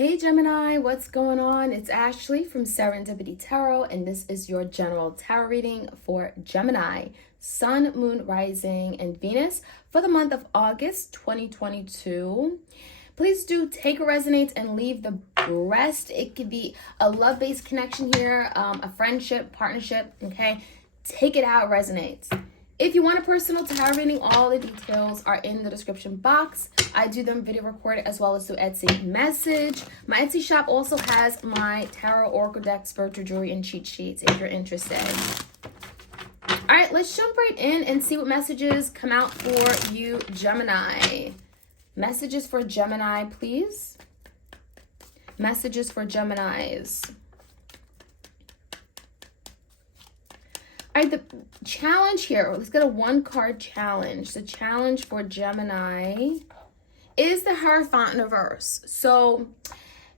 Hey Gemini, what's going on? It's Ashley from Serendipity Tarot, and this is your general tarot reading for Gemini, Sun, Moon, Rising, and Venus for the month of August 2022. Please do take a resonate and leave the rest. It could be a love-based connection here, a friendship, partnership, okay? Take it out, resonates. If you want a personal tarot reading, all the details are in the description box. I do them video recorded as well as through Etsy message. My Etsy shop also has my tarot oracle deck, spiritual jewelry, and cheat sheets if you're interested. All right, let's jump right in and see what messages come out for you, Gemini. Messages for Gemini, please. Messages for Geminis. All right, the challenge here, let's get a one-card challenge. The challenge for Gemini is the Hierophant in reverse. So,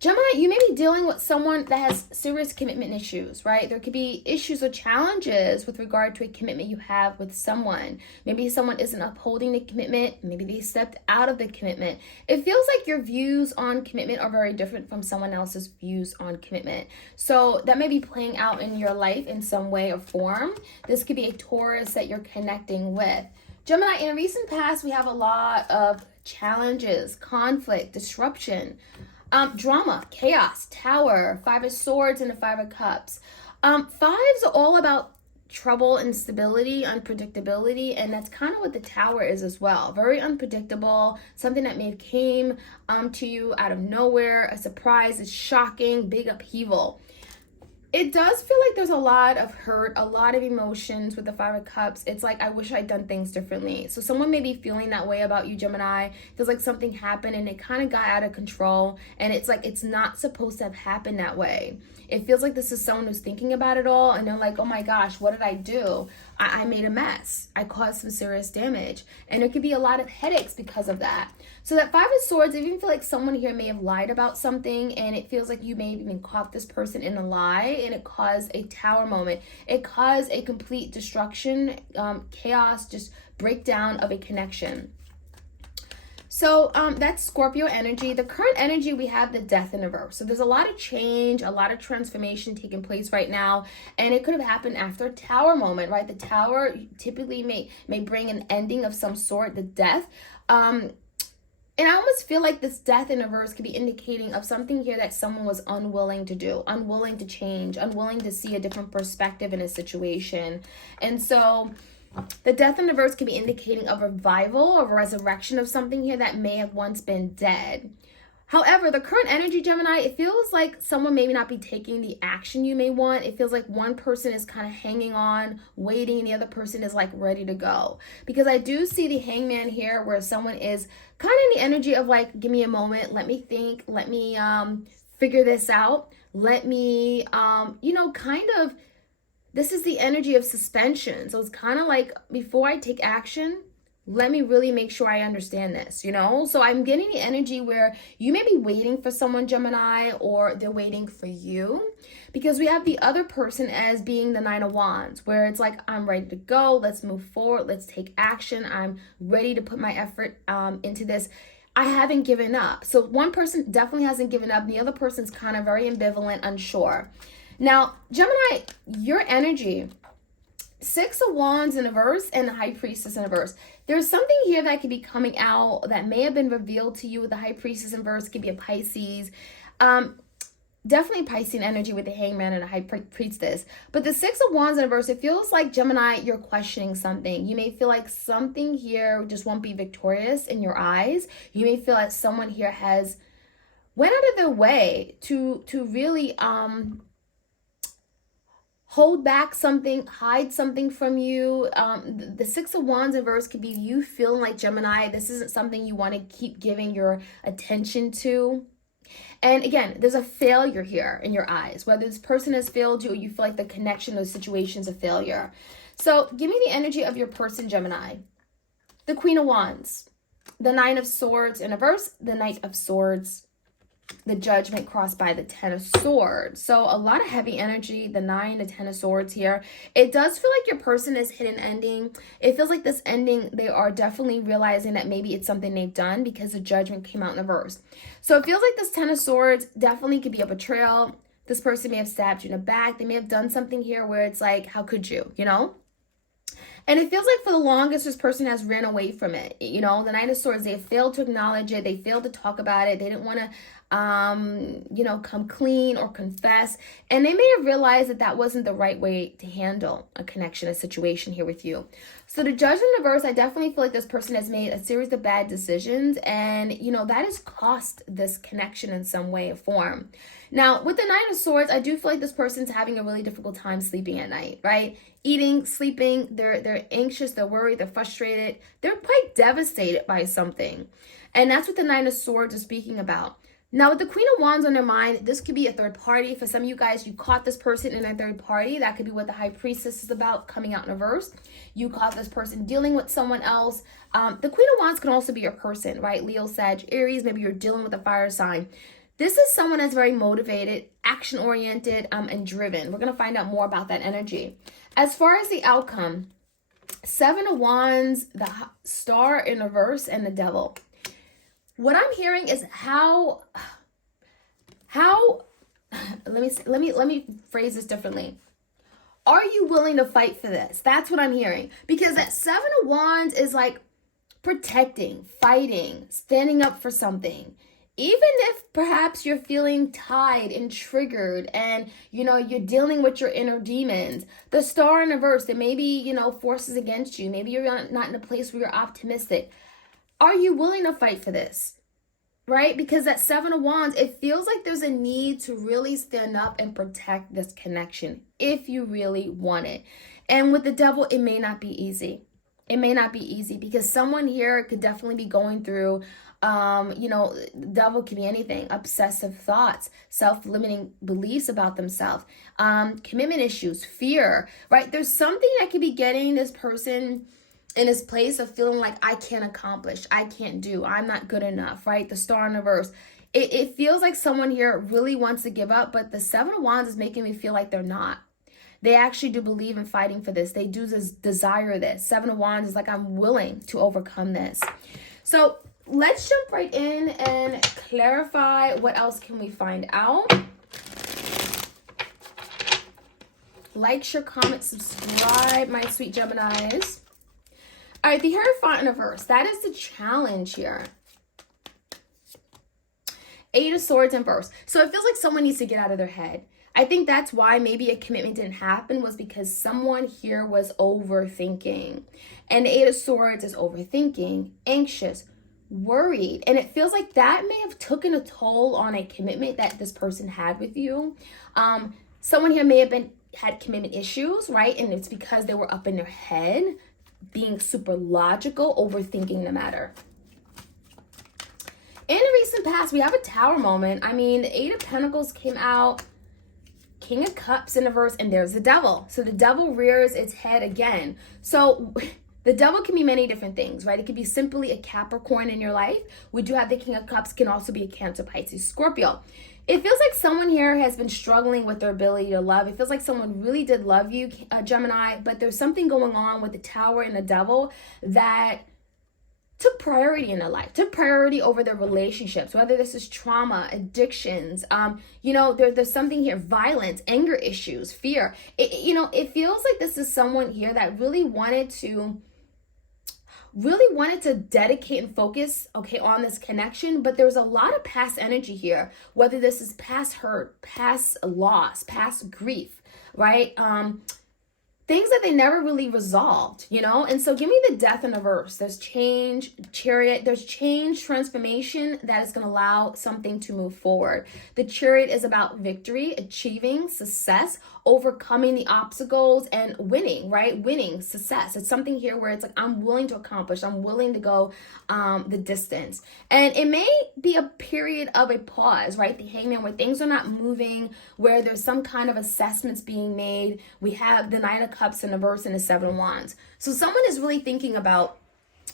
Gemini, you may be dealing with someone that has serious commitment issues, right? There could be issues or challenges with regard to a commitment you have with someone. Maybe someone isn't upholding the commitment. Maybe they stepped out of the commitment. It feels like your views on commitment are very different from someone else's views on commitment. So that may be playing out in your life in some way or form. This could be a Taurus that you're connecting with. Gemini, in a recent past, we have a lot of challenges, conflict, disruption. Drama, chaos, Tower, Five of Swords, and the Five of Cups. Fives are all about trouble, instability, unpredictability, and that's kind of what the Tower is as well. Very unpredictable, something that may have came to you out of nowhere, a surprise, it's shocking, big upheaval. It does feel like there's a lot of hurt, a lot of emotions with the Five of Cups. It's like, I wish I'd done things differently. So someone may be feeling that way about you, Gemini. Feels like something happened and it kind of got out of control. And it's like, it's not supposed to have happened that way. It feels like this is someone who's thinking about it all and they're like, oh my gosh, what did I do? I made a mess. I caused some serious damage. And there could be a lot of headaches because of that. So that Five of Swords, I even feel like someone here may have lied about something and it feels like you may have even caught this person in a lie and it caused a Tower moment. It caused a complete destruction, chaos, just breakdown of a connection. So that's Scorpio energy. The current energy, we have the Death in reverse. So there's a lot of change, a lot of transformation taking place right now. And it could have happened after a Tower moment, right? The Tower typically may bring an ending of some sort, the death. And I almost feel like this Death in reverse could be indicating of something here that someone was unwilling to do, unwilling to change, unwilling to see a different perspective in a situation. And so the Death in reverse could be indicating a revival, a resurrection of something here that may have once been dead. However, the current energy, Gemini, it feels like someone may not be taking the action you may want. It feels like one person is kind of hanging on, waiting, and the other person is like ready to go. Because I do see the Hangman here where someone is kind of in the energy of like, give me a moment, let me think, let me figure this out. Let me, kind of, this is the energy of suspension. So it's kind of like, before I take action, let me really make sure I understand this, So I'm getting the energy where you may be waiting for someone, Gemini, or they're waiting for you. Because we have the other person as being the Nine of Wands, where it's like, I'm ready to go. Let's move forward. Let's take action. I'm ready to put my effort into this. I haven't given up. So one person definitely hasn't given up. And the other person's kind of very ambivalent, unsure. Now, Gemini, your energy, Six of Wands in reverse and the High Priestess in reverse. There's something here that could be coming out that may have been revealed to you with the High Priestess in reverse. It could be a Pisces. Definitely Piscean energy with the Hangman and a High Priestess. But the Six of Wands in reverse, it feels like, Gemini, you're questioning something. You may feel like something here just won't be victorious in your eyes. You may feel like someone here has went out of their way to really hold back something, hide something from you. The Six of Wands in reverse could be you feeling like, Gemini, this isn't something you want to keep giving your attention to. And again, there's a failure here in your eyes. Whether this person has failed you or you feel like the connection or the situation's a failure. So give me the energy of your person, Gemini. The Queen of Wands. The Nine of Swords in reverse. The Knight of Swords the Judgment crossed by the Ten of Swords. So a lot of heavy energy, the 9, the 10 of Swords here. It does feel like your person is hit an ending. It feels like this ending, they are definitely realizing that maybe it's something they've done because the Judgment came out in reverse. So it feels like this 10 of Swords definitely could be a betrayal. This person may have stabbed you in the back. They may have done something here where it's like, how could you, you know? And it feels like for the longest, this person has ran away from it. You know, the Knight of Swords, they failed to acknowledge it. They failed to talk about it. They didn't want to, you know, come clean or confess. And they may have realized that that wasn't the right way to handle a connection, a situation here with you. So the Judgment in reverse, I definitely feel like this person has made a series of bad decisions. And, you know, that has cost this connection in some way or form. Now, with the Knight of Swords, I do feel like this person's having a really difficult time sleeping at night, right? Eating, sleeping, they're anxious, they're worried, they're frustrated. They're quite devastated by something. And that's what the Knight of Swords is speaking about. Now, with the Queen of Wands on their mind, this could be a third party. For some of you guys, you caught this person in a third party. That could be what the High Priestess is about, coming out in reverse. You caught this person dealing with someone else. The Queen of Wands can also be your person, right? Leo, Sag, Aries. Maybe you're dealing with a fire sign. This is someone that's very motivated, action-oriented, and driven. We're going to find out more about that energy. As far as the outcome, 7 of Wands, the Star in reverse, and the Devil. What I'm hearing is how let me phrase this differently. Are you willing to fight for this? That's what I'm hearing. Because that 7 of Wands is like protecting, fighting, standing up for something. Even if perhaps you're feeling tied and triggered and, you know, you're dealing with your inner demons, the Star in reverse, there may be, you know, forces against you. Maybe you're not in a place where you're optimistic. Are you willing to fight for this? Right? Because that 7 of Wands, it feels like there's a need to really stand up and protect this connection if you really want it. And with the Devil, it may not be easy. It may not be easy because someone here could definitely be going through, you know, the Devil can be anything, obsessive thoughts, self-limiting beliefs about themselves, commitment issues, fear, right? There's something that could be getting this person in this place of feeling like I can't accomplish, I can't do, I'm not good enough, right? The Star in reverse. It feels like someone here really wants to give up, but the 7 of Wands is making me feel like they're not. They actually do believe in fighting for this. They do desire this. 7 of Wands is like, I'm willing to overcome this. So let's jump right in and clarify what else can we find out. Like, share, comment, subscribe, my sweet Geminis. All right, the Hierophant in reverse. That is the challenge here. 8 of Swords in reverse. So it feels like someone needs to get out of their head. I think that's why maybe a commitment didn't happen, was because someone here was overthinking. And the 8 of Swords is overthinking, anxious, worried. And it feels like that may have taken a toll on a commitment that this person had with you. Someone here may have had commitment issues, right? And it's because they were up in their head, being super logical, overthinking the matter. In the recent past, we have a Tower moment. I mean, the 8 of Pentacles came out, King of Cups in reverse, and there's the Devil. So the Devil rears its head again. So the Devil can be many different things, right? It could be simply a Capricorn in your life. We do have the King of Cups, can also be a Cancer, Pisces, Scorpio. It feels like someone here has been struggling with their ability to love. It feels like someone really did love you, Gemini, but there's something going on with the Tower and the Devil that took priority in their life, took priority over their relationships, whether this is trauma, addictions, you know, there's something here, violence, anger issues, fear. You know, it feels like this is someone here that really wanted to dedicate and focus, okay, on this connection, but there's a lot of past energy here, whether this is past hurt, past loss, past grief, right? Things that they never really resolved, you know? And so give me the Death in reverse. There's change, Chariot. There's change, transformation that is going to allow something to move forward. The Chariot is about victory, achieving success, overcoming the obstacles, and winning, right? Winning, success. It's something here where it's like, I'm willing to accomplish. I'm willing to go the distance. And it may be a period of a pause, right? The Hangman, where things are not moving, where there's some kind of assessments being made. We have the Knight of Cups in reverse and the 7 of Wands. So someone is really thinking about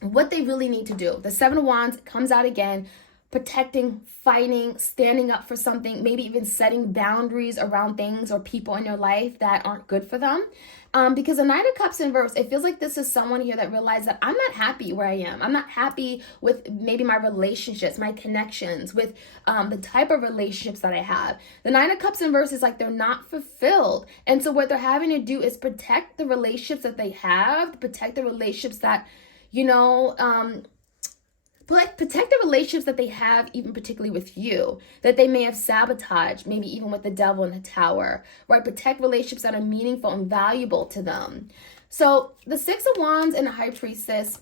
what they really need to do. The 7 of Wands comes out again, protecting, fighting, standing up for something, maybe even setting boundaries around things or people in your life that aren't good for them. Because the Knight of Cups in reverse, it feels like this is someone here that realized that I'm not happy where I am. I'm not happy with maybe my relationships, my connections, with the type of relationships that I have. The Nine of Cups in reverse is like they're not fulfilled. And so what they're having to do is protect the relationships that they have, protect the relationships that, protect the relationships that they have, even particularly with you, that they may have sabotaged, maybe even with the Devil in the Tower, right? Protect relationships that are meaningful and valuable to them. So the Six of Wands and the High Priestess,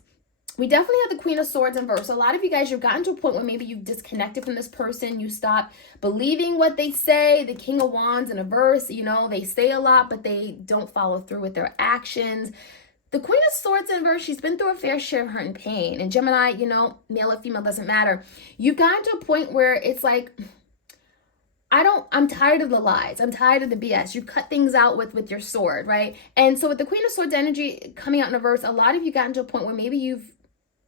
we definitely have the Queen of Swords in reverse. So a lot of you guys, you've gotten to a point where maybe you've disconnected from this person. You stop believing what they say. The King of Wands in reverse, they say a lot, but they don't follow through with their actions. The Queen of Swords in reverse, she's been through a fair share of hurt and pain. And Gemini, male or female, doesn't matter. You've gotten to a point where it's like, I'm tired of the lies. I'm tired of the BS. You cut things out with your sword, right? And so with the Queen of Swords energy coming out in reverse, a lot of you gotten to a point where maybe you've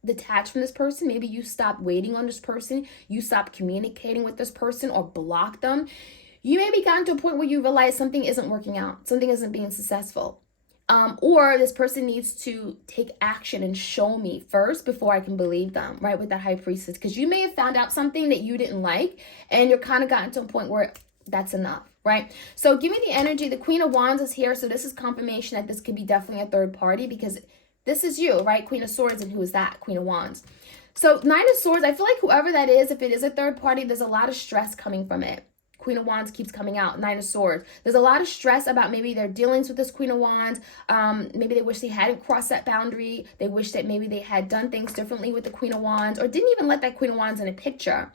detached from this person. Maybe you stopped waiting on this person. You stopped communicating with this person or blocked them. You maybe gotten to a point where you realize something isn't working out. Something isn't being successful. Or this person needs to take action and show me first before I can believe them, right? With that High Priestess. Because you may have found out something that you didn't like and you're kind of gotten to a point where that's enough, right? So give me the energy. The Queen of Wands is here. So this is confirmation that this could be definitely a third party because this is you, right? Queen of Swords. And who is that? Queen of Wands. So Knight of Swords, I feel like whoever that is, if it is a third party, there's a lot of stress coming from it. Queen of Wands keeps coming out. Nine of Swords. There's a lot of stress about maybe their dealings with this Queen of Wands. Maybe they wish they hadn't crossed that boundary. They wish that maybe they had done things differently with the Queen of Wands or didn't even let that Queen of Wands in a picture.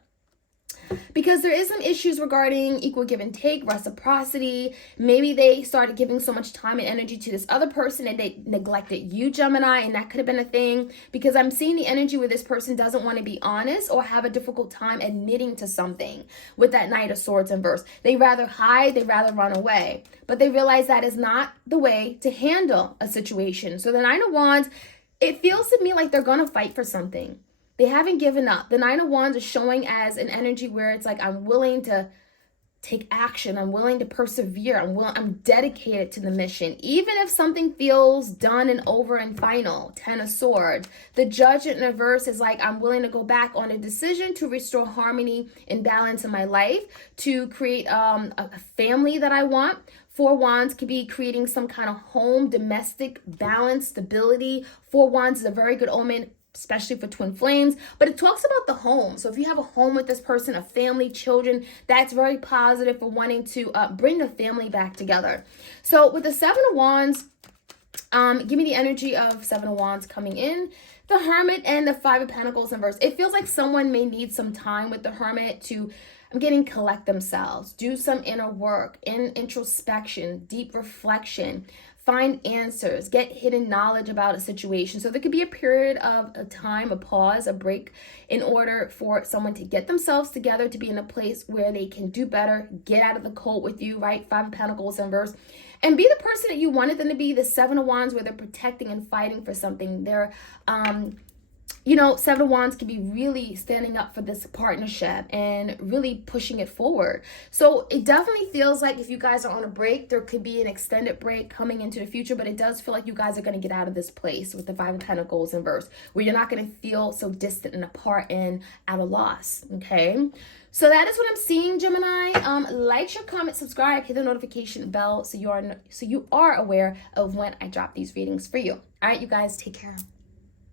Because there is some issues regarding equal give and take, reciprocity. Maybe they started giving so much time and energy to this other person and they neglected you, Gemini, and that could have been a thing. Because I'm seeing the energy where this person doesn't want to be honest or have a difficult time admitting to something with that Knight of Swords in reverse. They rather hide, they rather run away. But they realize that is not the way to handle a situation. So the Nine of Wands, it feels to me like they're going to fight for something. They haven't given up. The Nine of Wands is showing as an energy where it's like, I'm willing to take action. I'm willing to persevere. I'm dedicated to the mission. Even if something feels done and over and final. Ten of Swords. The Judge in reverse is like, I'm willing to go back on a decision to restore harmony and balance in my life, to create a family that I want. Four Wands could be creating some kind of home, domestic balance, stability. Four Wands is a very good omen, especially for twin flames, but it talks about the home. So if you have a home with this person, a family, children, that's very positive for wanting to bring a family back together. So with the Seven of Wands, give me the energy of Seven of Wands coming in, the Hermit and the Five of Pentacles in reverse. It feels like someone may need some time with the Hermit to, collect themselves, do some inner work, introspection, deep reflection, find answers, get hidden knowledge about a situation. So there could be a period of a time, a pause, a break in order for someone to get themselves together, to be in a place where they can do better, get out of the cult with you, right? Five of Pentacles in reverse. And be the person that you wanted them to be, the Seven of Wands, where they're protecting and fighting for something. They're, Seven of Wands can be really standing up for this partnership and really pushing it forward. So it definitely feels like if you guys are on a break, there could be an extended break coming into the future, but it does feel like you guys are going to get out of this place with the Five of Pentacles in reverse, where you're not going to feel so distant and apart and at a loss, okay? So that is what I'm seeing, Gemini. Like, share, comment, subscribe, hit the notification bell so you are aware of when I drop these readings for you. All right, you guys, take care.